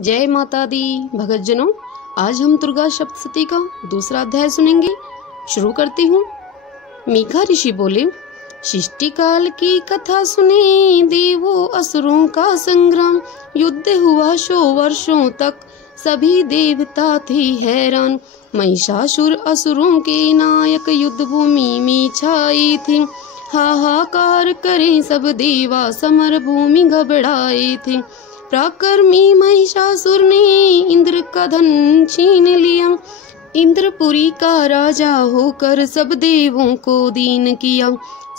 जय माता दी। भगतजनों, आज हम दुर्गा सप्तशती का दूसरा अध्याय सुनेंगे। शुरू करती हूँ। मीका ऋषि बोले, सृष्टि काल की कथा सुने, देवों असुरों का संग्राम। युद्ध हुआ 100 वर्षों तक, सभी देवता थे हैरान। महिषासुर असुरों के नायक युद्ध भूमि में छाए थे। हाहाकार करे सब देवा, समर भूमि घबराए थे। पराक्रमी महिषासुर ने इंद्र का धन छीन लिया। इंद्रपुरी का राजा होकर सब देवों को दीन किया।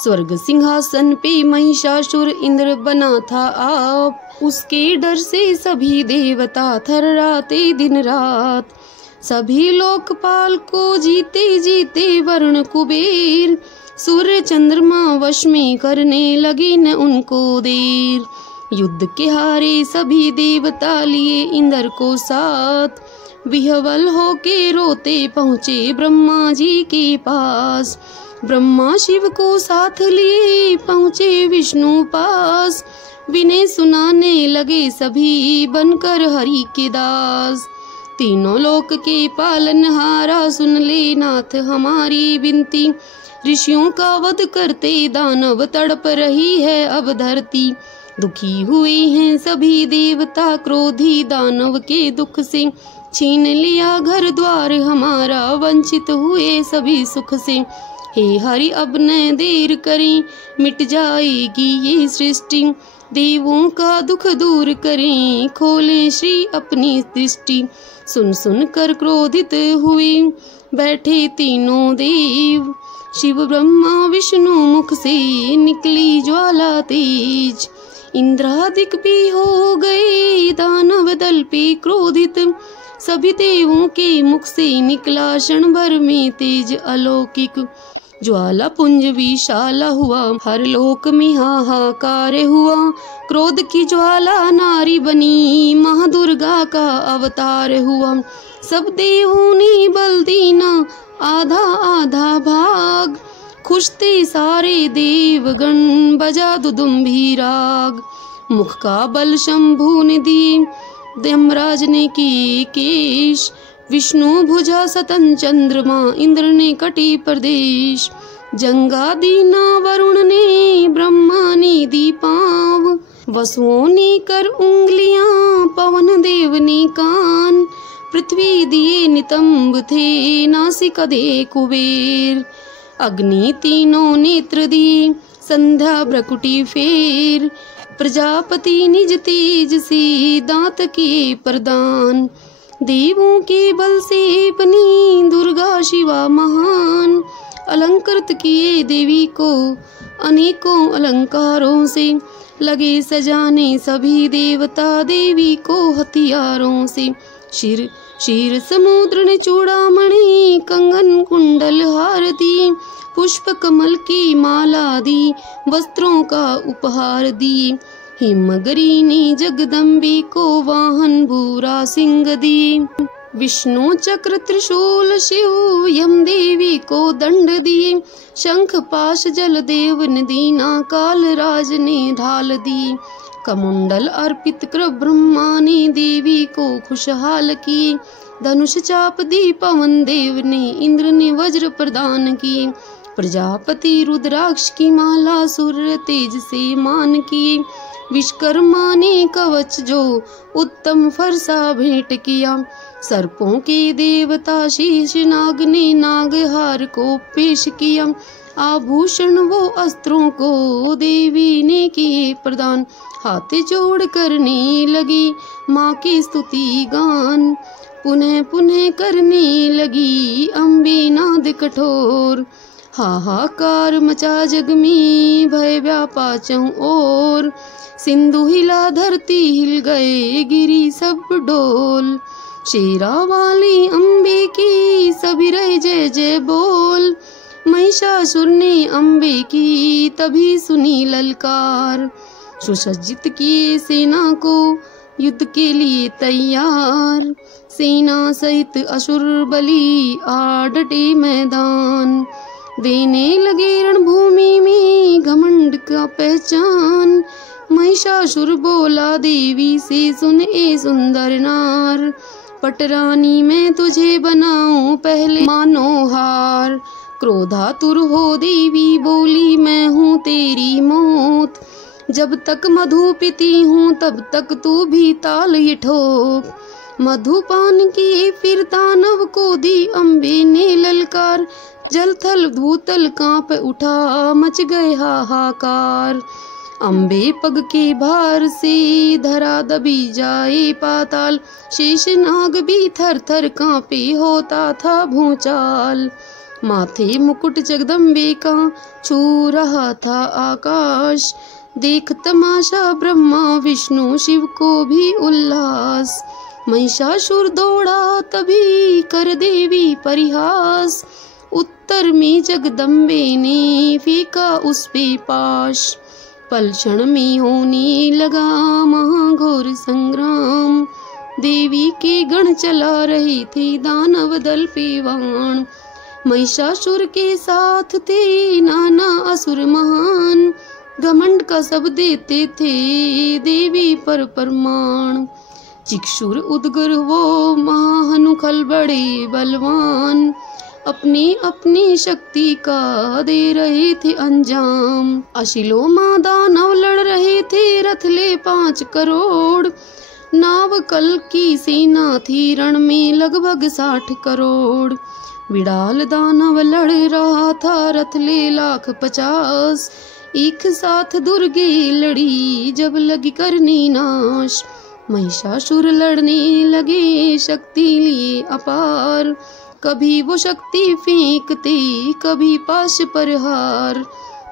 स्वर्ग सिंहासन पे महिषासुर इंद्र बना था आप। उसके डर से सभी देवता थर्राते दिन रात। सभी लोकपाल को जीते जीते वरुण कुबेर। सूर्य चंद्रमा वश में करने लगे न उनको देर। युद्ध के हारे सभी देवता लिए इंद्र को साथ। विह्वल होके रोते पहुँचे ब्रह्मा जी के पास। ब्रह्मा शिव को साथ लिए पहुँचे विष्णु पास। विनय सुनाने लगे सभी बनकर हरि के दास। तीनों लोक के पालनहारा, सुन ले नाथ हमारी विनती। ऋषियों का वध करते दानव तड़प रही है अब धरती। दुखी हुए हैं सभी देवता, क्रोधी दानव के दुख से। छीन लिया घर द्वार हमारा, वंचित हुए सभी सुख से। हे हरि अब न देर करें, मिट जाएगी ये सृष्टि। देवों का दुख दूर करें, खोलें श्री अपनी दृष्टि। सुन सुन कर क्रोधित हुए बैठे तीनों देव। शिव ब्रह्मा विष्णु मुख से निकली ज्वाला तेज। इंद्रादिक भी हो गए दानव दल पे क्रोधित। सभी देवों के मुख से निकला क्षण भर में तेज अलौकिक। ज्वाला पुंज विशाला हुआ, हर लोक में हाहाकार हुआ। क्रोध की ज्वाला नारी बनी, महादुर्गा का अवतार हुआ। सब देवों ने बल दीना, आधा आधा भाग। खुश थे सारे देवगण, बजा दुदुम्भी राग। मुख का बल शंभु ने दी, धर्मराज ने की केश। विष्णु भुजा सतन चंद्रमा, इंद्र ने कटी प्रदेश। जंगा दीना वरुण ने, ब्रह्मा ने दी पाँव। वसुओं ने कर उंगलियां, पवन देव ने कान। पृथ्वी दिए नितंब थे, नासिका दे कुबेर। अग्नि तीनों नेत्र दी, संध्या भ्रकुटी फेर। प्रजापति निज तेज से दांत किए प्रदान। देवों के बल से बनी दुर्गा शिवा महान। अलंकृत किए देवी को अनेकों अलंकारों से। लगे सजाने सभी देवता देवी को हथियारों से। शीर समुद्र ने चूड़ामणि, कंगन कुंडल हार दी। पुष्प कमल की माला दी, वस्त्रों का उपहार दिए। हिमगरी ने जगदम्बी को वाहन भूरा सिंह दी। विष्णु चक्र त्रिशूल शिव यम देवी को दंड दिए। शंख पाश जल देव ने दीना, काल राज ने ढाल दी। कमुंडल अर्पित कर ब्रह्मा ने देवी को खुशहाल किए। धनुष चाप दी पवन देव ने, इंद्र ने वज्र प्रदान किए। प्रजापति रुद्राक्ष की माला सूर्य तेज से मान किए। विश्वकर्मा ने कवच जो उत्तम फरसा भेंट किया। सर्पों के देवता शीश नाग ने नागहार को पेश किया। आभूषण वो अस्त्रों को देवी ने किए प्रदान। हाथ जोड़ करने लगी माँ की स्तुति गान। पुनः पुनः करने लगी अम्बे नाद कठोर। हाहाकार मचा जग में, भय व्यापा चहुं ओर। सिंधु हिला धरती हिल गए, गिरी सब डोल। शेरा वाली अम्बे की सभी रहे जय जय बोल। महिषासुर ने अम्बे की तभी सुनी ललकार। सुसज्जित किए सेना को युद्ध के लिए तैयार। सेना सहित असुर बलि आ डटे मैदान। देने लगे रणभूमि में घमंड का पहचान। महिषासुर बोला देवी से, सुन ए सुंदर नार, पटरानी मैं तुझे बनाऊं पहले मानोहार। क्रोधातुर हो देवी बोली, मैं हूँ तेरी मौत, जब तक मधु पीती हूँ तब तक तू भी ताल ये ठोक। मधुपान किए फिर दानव को दी अम्बे ने ललकार, जल थल भूतल कांप उठा, मच गए हाहाकार। अम्बे पग के भार से धरा दबी जाए पाताल, शेष नाग भी थर थर कांपे, होता था भूचाल। माथे मुकुट जगदम्बे का छू रहा था आकाश, देख तमाशा ब्रह्मा विष्णु शिव को भी उल्लास। महिषासुर दौड़ा तभी कर देवी परिहास, उत्तर में जगदम्बे ने फेंका उस पे पाश। पल क्षण में होने लगा महाघोर संग्राम, देवी के गण चला रहे थे दानव दल पे वाण। महिषासुर के साथ थे नाना असुर महान, घमंड का सब देते थे देवी पर प्रमाण। चिक्षुर उदगर वो महाहनुखल बड़े बलवान, अपनी अपनी शक्ति का दे रहे थे अंजाम। अशिलोमा दानव लड़ रहे थे, रथ ले 5 करोड़, नाव कल की सेना थी रण में लगभग 60 करोड़। विडाल दानव लड़ रहा था, रथ ले 1,50,000, एक साथ दुर्गे लड़ी जब लगी करने नाश। महिषासुर लड़ने लगे शक्ति लिए अपार, कभी वो शक्ति फेंकते कभी पाश पर हार।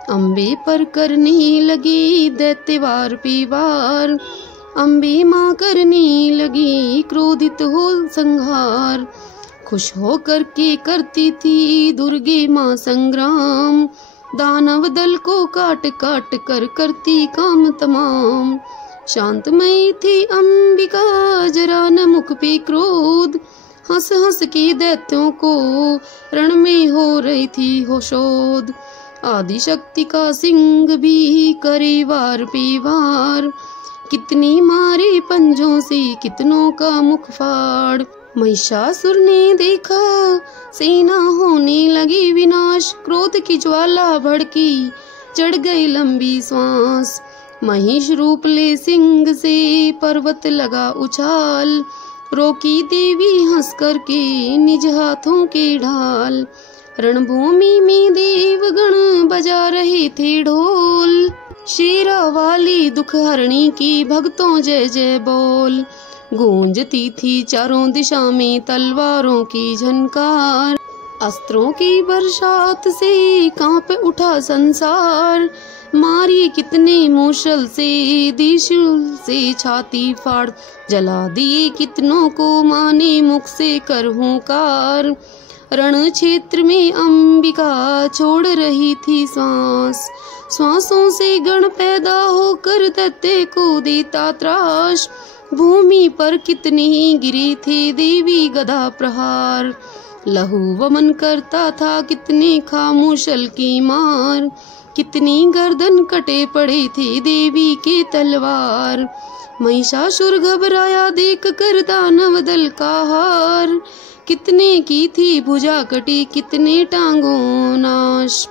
अम्बे पर करने लगे दैत्यवार पे वार, अम्बे माँ करने लगी क्रोधित हो संहार। खुश होकर के करती थी दुर्गे माँ संग्राम, दानव दल को काट काट कर करती काम तमाम। शांतमयी थी अंबिका, जरा न मुख पे क्रोध, हंस हंस के दैत्यों को रण में हो रही थी हो शोध। आदिशक्ति का सिंह भी करे वार पे वार, कितनी मारे पंजों से कितनों का मुख फाड़। महिषासुर ने देखा सेना होने लगी विनाश, क्रोध की ज्वाला भड़की चढ़ गई लंबी श्वास। महिष रूप ले सिंह से पर्वत लगा उछाल, रोकी देवी हंस करके निज हाथों के ढाल। रणभूमि में देवगण बजा रहे थे ढोल, शेरा वाली दुख हरणी की भक्तों जय जय बोल। गूंजती थी चारों दिशा में तलवारों की झनकार, अस्त्रों की बरसात से कांप उठा संसार। मारी कितने मूसल से त्रिशूल से छाती फाड़, जला दिए कितनों को माने मुख से कर हुंकार। रण क्षेत्र में अंबिका छोड़ रही थी सांस, श्वासों से गण पैदा होकर दैत्य को देता त्रास। भूमि पर कितने ही गिरे थे देवी गदा प्रहार, लहू वमन करता था कितने खामूशल की मार। कितनी गर्दन कटे पड़े थे देवी के तलवार। महिषासुर घबराया देख कर दानव दल का हार, कितने की थी भुजा कटी कितने टांगों नाश।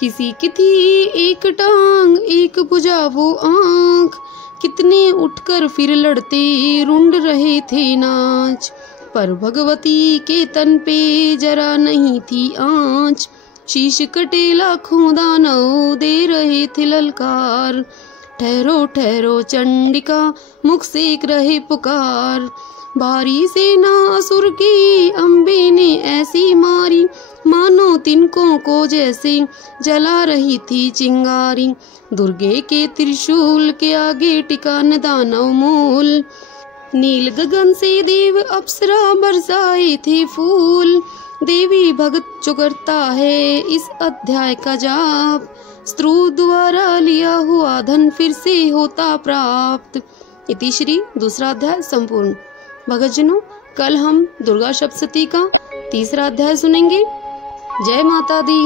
किसी की थी एक टांग एक भुजा वो आंख, कितने उठकर फिर लड़ते रुंड रहे थे नाच। पर भगवती के तन पे जरा नहीं थी आँच, शीश कटे लाखों दानव दे रहे थे ललकार। ठहरो ठहरो चंडिका मुख सेक रहे पुकार, भारी सेना असुर की अम्बे ने ऐसी मारी, मानो तिनकों को जैसे जला रही थी चिंगारी। दुर्गे के त्रिशूल के आगे टिका न दानव मूल, नील गगन से देव अप्सरा बरसाए थे फूल। देवी भगत चुकरता है इस अध्याय का जाप, स्त्रु द्वारा लिया हुआ धन फिर से होता प्राप्त। इति श्री दूसरा अध्याय संपूर्ण। भगतजनों, कल हम दुर्गा सप्तशती का तीसरा अध्याय सुनेंगे। जय माता दी।